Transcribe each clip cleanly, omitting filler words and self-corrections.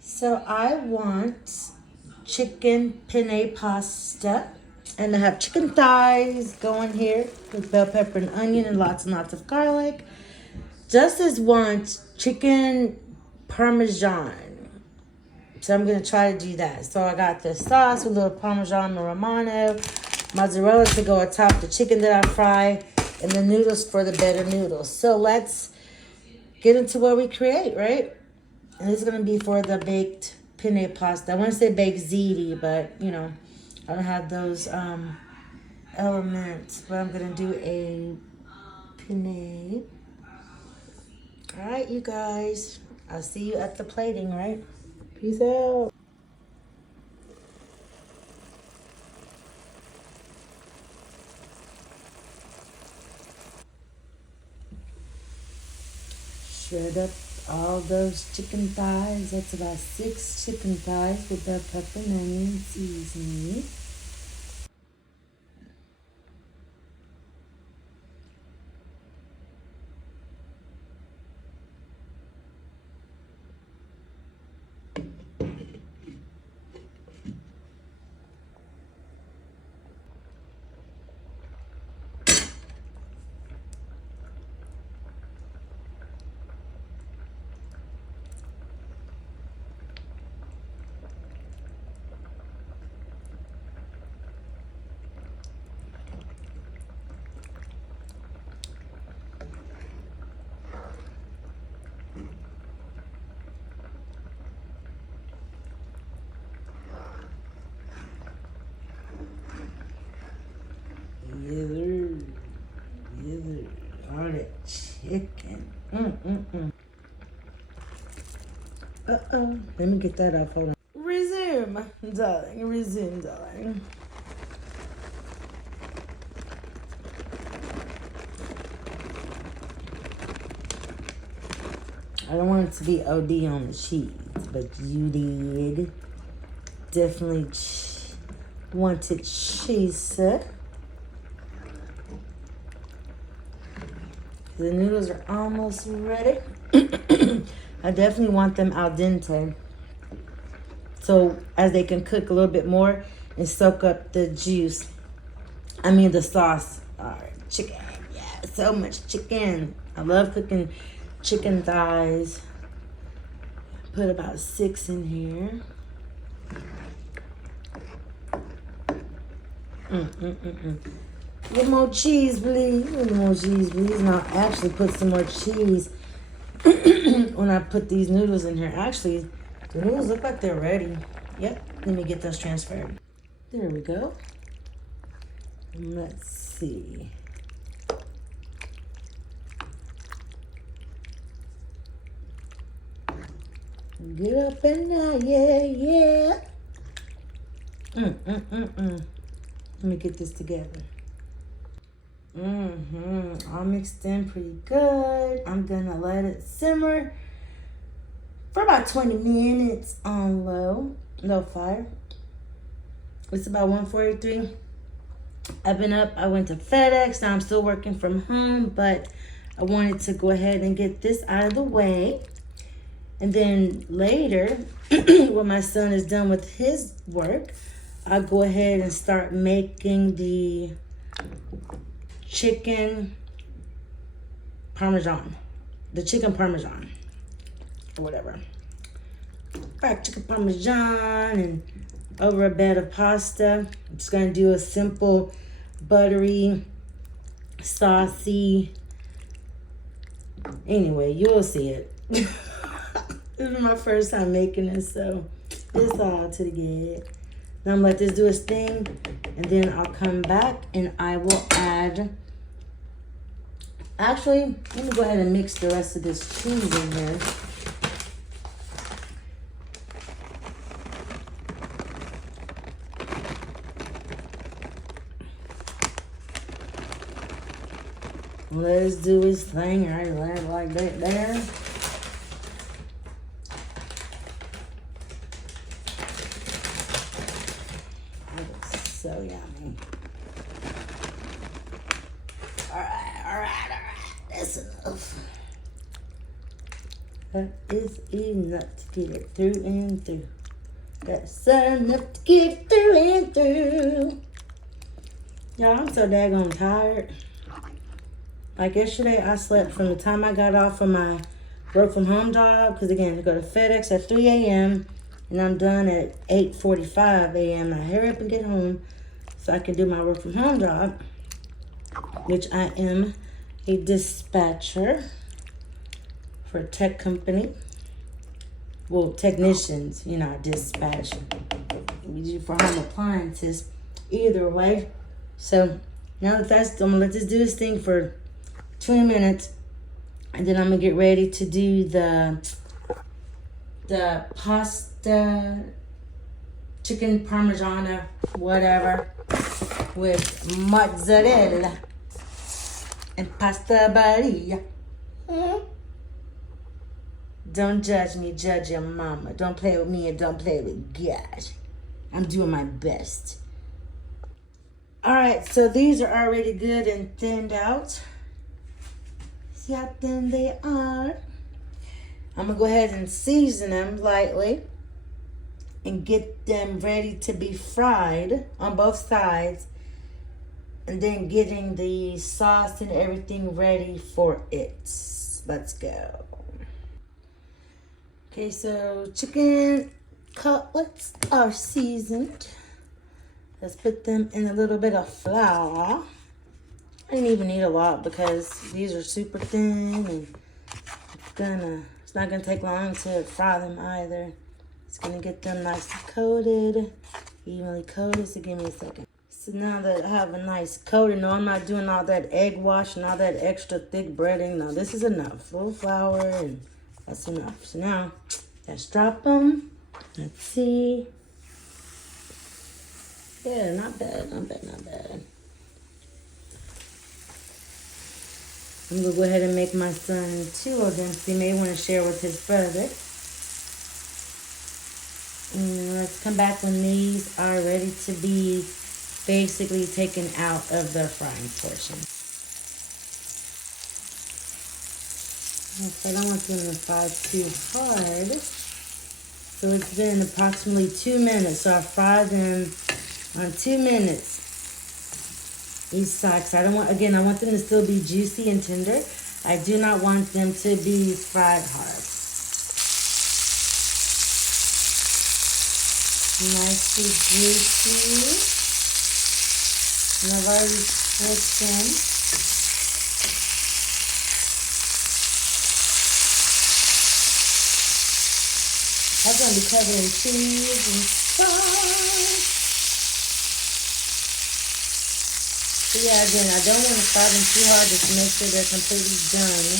So I want chicken penne pasta. And I have chicken thighs going here with bell pepper and onion and lots of garlic. Justice wants chicken Parmesan. So I'm going to try to do that. So I got the sauce with a little Parmesan Romano, mozzarella to go atop the chicken that I fry, and the noodles for the better noodles. So let's get into what we create, right? And this is going to be for the baked penne pasta. I want to say baked ziti, but, you know, I don't have those elements. But I'm going to do a penne. All right, you guys. I'll see you at the plating, right? Peace out. Shred up all those chicken thighs. That's about 6 chicken thighs with that pepper and onion seasoning. All that chicken. Uh-oh. Let me get that off. Hold on. Resume, darling. Resume, darling. I don't want it to be OD on the cheese, but you did. Definitely wanted cheese, sir. The noodles are almost ready. I definitely want them al dente, so as they can cook a little bit more and soak up the juice. I mean the sauce. All right, chicken. Yeah, so much chicken. I love cooking chicken thighs. Put about 6 in here. A little more cheese, please. A little more cheese, please. And I'll actually put some more cheese when I put these noodles in here. Actually, the noodles look like they're ready. Yep. Let me get those transferred. There we go. And let's see. Get up in there, yeah. Let me get this together. All mixed in pretty good. I'm gonna let it simmer for about 20 minutes on low fire. It's about 1:43. I've been up. I went to FedEx. Now I'm still working from home, but I wanted to go ahead and get this out of the way. And then later, when my son is done with his work, I'll go ahead and start making the chicken Parmesan. The chicken Parmesan. Or whatever. Fried chicken Parmesan and over a bed of pasta. I'm just going to do a simple, buttery, saucy. Anyway, you'll see it. This is my first time making this, so it's all to the good. Now I'm going to let this do its thing, and then I'll come back and I will add. Actually, let me go ahead and mix the rest of this cheese in here. Let's do his thing. All right, like that there. So yummy. All right. That's enough. That is enough to get it through and through. That's enough to get it through and through. Y'all, I'm so daggone tired. Like yesterday, I slept from the time I got off from my work from home job. Because again, I go to FedEx at 3 a.m. and I'm done at 8:45 a.m. I hurry up and get home so I can do my work from home job, which I am a dispatcher for a tech company. Well, technicians, you know, dispatch. We do for home appliances. Either way. So now that that's done, I'm gonna let this do this thing for 20 minutes. And then I'm gonna get ready to do the pasta, chicken Parmesan, whatever, with mozzarella and pasta barilla. Don't judge me, judge your mama. Don't play with me and don't play with God. I'm doing my best. All right, so these are already good and thinned out. See how thin they are? I'm gonna go ahead and season them lightly and get them ready to be fried on both sides, and then getting the sauce and everything ready for it. Let's go. Okay, so chicken cutlets are seasoned. Let's put them in a little bit of flour. I didn't even need a lot because these are super thin, and it's not gonna take long to fry them either. It's gonna get them nice and coated, evenly coated. So give me a second. So now that I have a nice coating, no, I'm not doing all that egg wash and all that extra thick breading. No, this is enough. A little flour and that's enough. So now let's drop them. Let's see. Yeah, not bad, not bad, not bad. I'm gonna go ahead and make my son 2 of them, so he may want to share with his brother. And let's come back when these are ready to be basically taken out of the frying portion. Okay, I don't want them to fry too hard. So it's been approximately 2 minutes. So I fried them on 2 minutes each side. So I want them to still be juicy and tender. I do not want them to be fried hard. Nicely juicy. And I've already switched them. I'm going to be covered in cheese and sauce. So yeah, again, I don't want to fry them too hard, just to make sure they're completely done.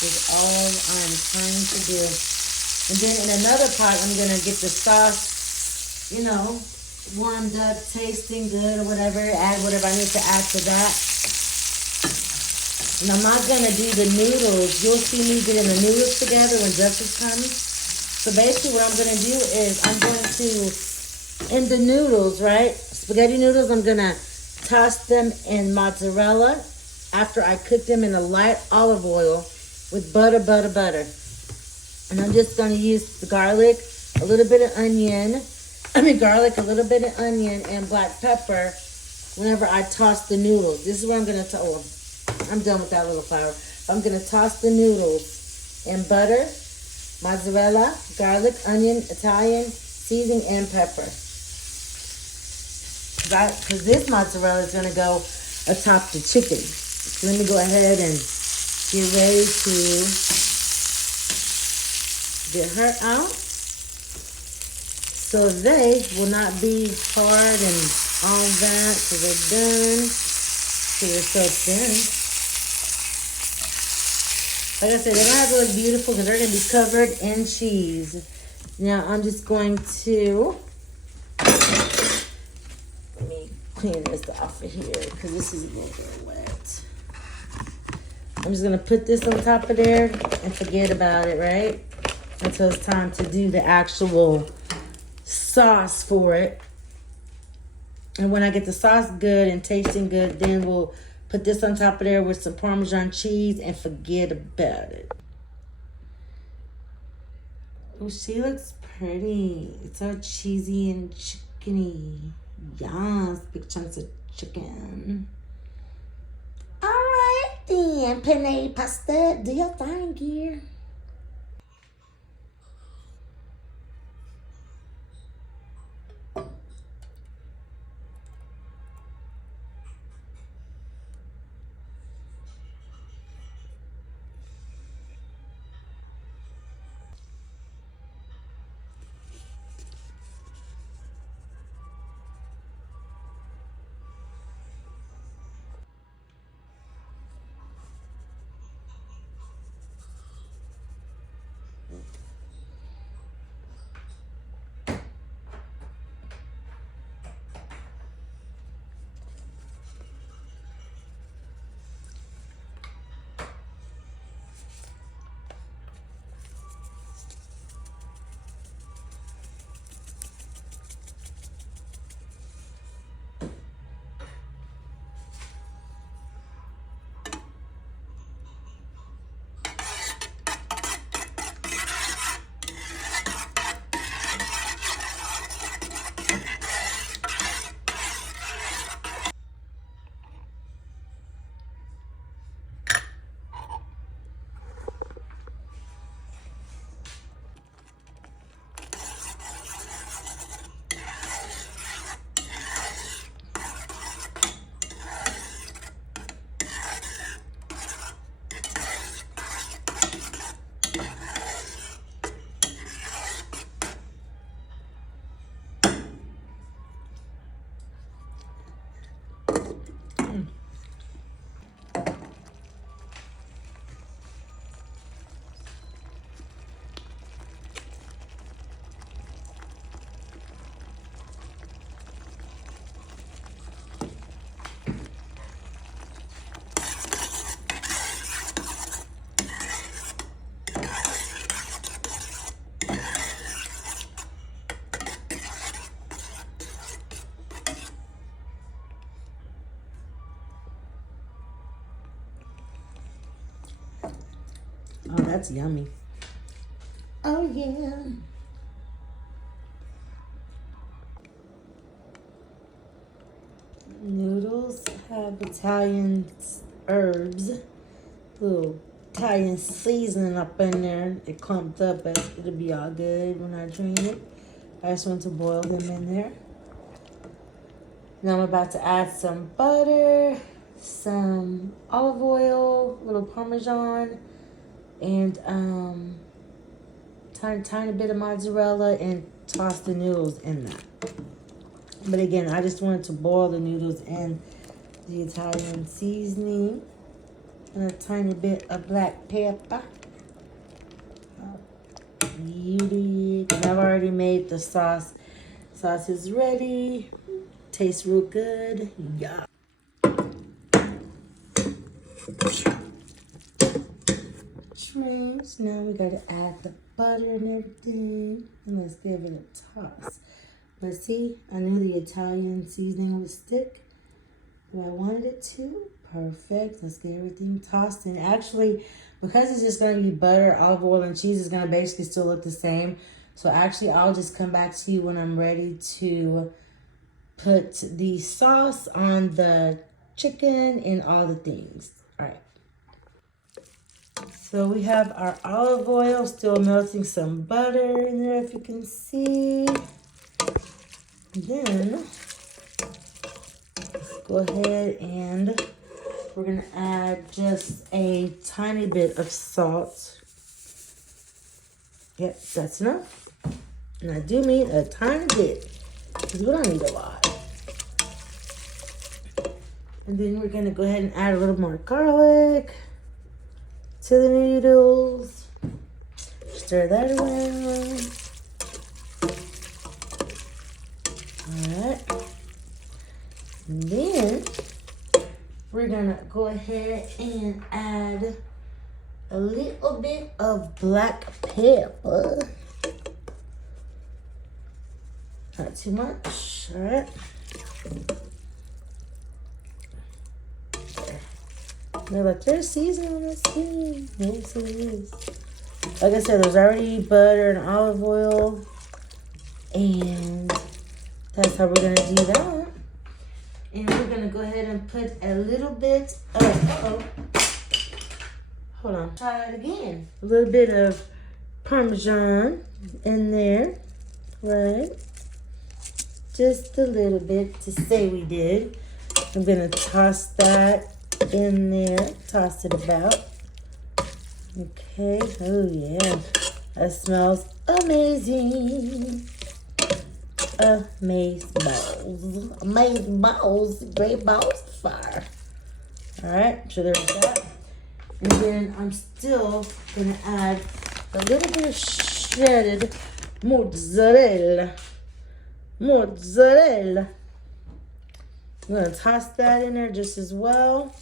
Is all I'm trying to do. And then in another pot, I'm going to get the sauce, you know, warmed up, tasting good or whatever. Add whatever I need to add to that. And I'm not going to do the noodles. You'll see me getting the noodles together when Justice comes. So basically what I'm going to do is I'm going to, in the noodles, right, spaghetti noodles, I'm going to toss them in mozzarella after I cook them in a light olive oil with butter. And I'm just going to use the garlic, a little bit of onion, a little bit of onion and black pepper whenever I toss the noodles. This is what I'm going to, I'm done with that little flour. I'm going to toss the noodles in butter, mozzarella, garlic, onion, Italian, seasoning, and pepper. Because this mozzarella is going to go atop the chicken. So let me go ahead and get ready to get her out. So they will not be hard and all that. So they're done. So they're so thin. Like I said, they're going to have to look beautiful because they're going to be covered in cheese. Now, I'm just going to, let me clean this off of here because this is a little bit wet. I'm just going to put this on top of there and forget about it, right? Until it's time to do the actual sauce for it. And when I get the sauce good and tasting good, then we'll put this on top of there with some Parmesan cheese and forget about it. Oh, she looks pretty. It's so cheesy and chickeny. Yes, big chunks of chicken. Alright then, penne pasta. Do your thing here. Oh, that's yummy. Oh, yeah. Noodles have Italian herbs, little Italian seasoning up in there. It clumped up, but it'll be all good when I drain it. I just want to boil them in there. Now I'm about to add some butter, some olive oil, a little Parmesan, and tiny bit of mozzarella, and toss the noodles in that. But again, I just wanted to boil the noodles in the Italian seasoning and a tiny bit of black pepper. Beauty. And I've already made the sauce. Sauce is ready. Tastes real good. Yeah. Shrimps. Now we gotta add the butter and everything. And let's give it a toss. Let's see. I knew the Italian seasoning would stick. But I wanted it to. Perfect. Let's get everything tossed in. Actually, because it's just going to be butter, olive oil, and cheese, it's going to basically still look the same. So actually, I'll just come back to you when I'm ready to put the sauce on the chicken and all the things. All right. So we have our olive oil, still melting some butter in there, if you can see. Then, let's go ahead and we're going to add just a tiny bit of salt. Yep, that's enough. And I do mean a tiny bit, because we don't need a lot. And then we're going to go ahead and add a little more garlic to the noodles. Stir that around. Alright. And then we're gonna go ahead and add a little bit of black pepper. Not too much. Alright. They're like, there's seasoning on this thing. Yes, it is. Like I said, there's already butter and olive oil. And that's how we're going to do that. And we're going to go ahead and put a little bit of, hold on, try it again. A little bit of Parmesan in there, right? Just a little bit to say we did. I'm going to toss that in there, toss it about. Okay, oh yeah, that smells amazing. Amazing balls, great balls of fire. All right, so there's that. And then I'm still gonna add a little bit of shredded mozzarella. I'm gonna toss that in there just as well.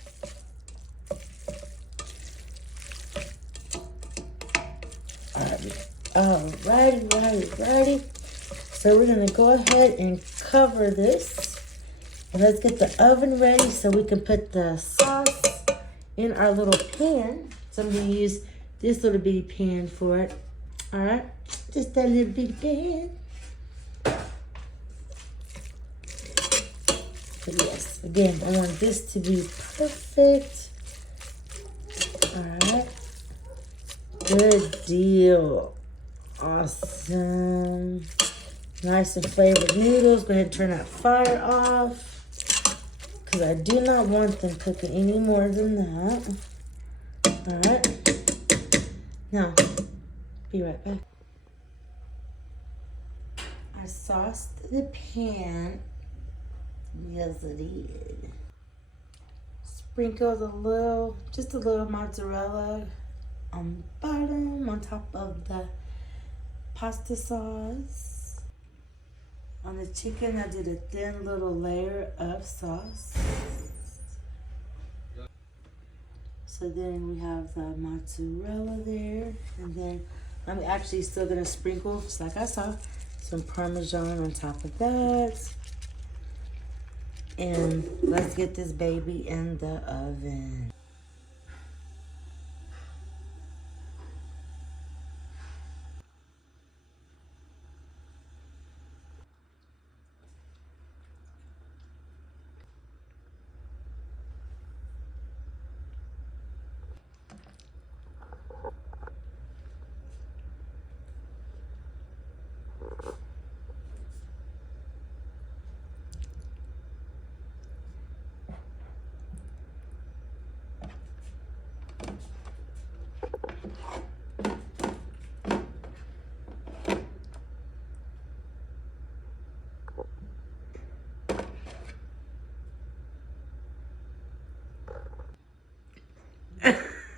Alrighty. So we're gonna go ahead and cover this. And let's get the oven ready so we can put the sauce in our little pan. So I'm gonna use this little bitty pan for it. Alright, just that little bitty pan. But yes, again, I want this to be perfect. Alright. Good deal. Awesome. Nice and flavored noodles. Go ahead and turn that fire off, because I do not want them cooking any more than that. Alright. Now, be right back. I sauced the pan. Yes, it did. Sprinkled just a little mozzarella on the bottom, on top of the pasta sauce. On the chicken, I did a thin little layer of sauce. So then we have the mozzarella there. And then I'm actually still gonna sprinkle, just like I saw, some Parmesan on top of that. And let's get this baby in the oven.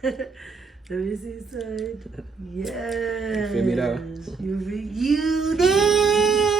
Let me see side. Yes. You feel me though? You did.